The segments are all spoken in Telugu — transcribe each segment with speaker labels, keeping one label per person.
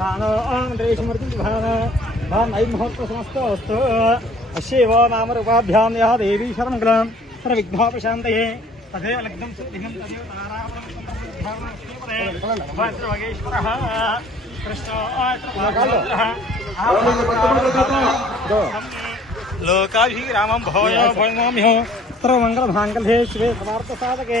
Speaker 1: స్థానోరేషమర్జుభావైర్మహోత్వసమస్తోస్తు అశ్యేవ నామరూపాభ్యాం యా దేవీ శర్మగ్రాం సర విఘ్నోపశాంతయే తదే లగ్నం సిద్ధిం తదేవ నారాయణేశ్వరః లోకాభిరామం భోయో భోయమామ్యో సర్వమంగళ మాంగళ్యే శివే సమర్థ సాధకే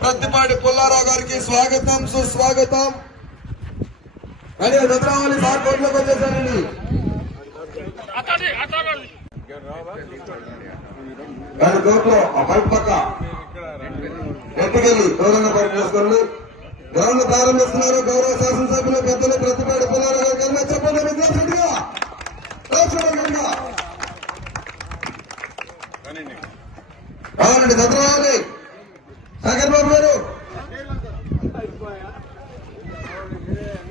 Speaker 2: ప్రత్తిపాటి పుల్లారావు గారికి స్వాగతం సుస్వాగతం. అదే రుద్రావళి సార్ కోట్లోకి వచ్చేసానండి దాని కోట్లో బయట పక్క ఎత్తుకెళ్ళి దూరంగా పని గ్రౌండ్ ప్రారంభిస్తున్నారు గౌరవ శాసనసభ్యులు పెద్దలు ప్రతిపాటి పుల్లారావు గారు కన్నా చెప్పండి విద్యార్థిగా కావాలండి భద్రవాలి Yeah.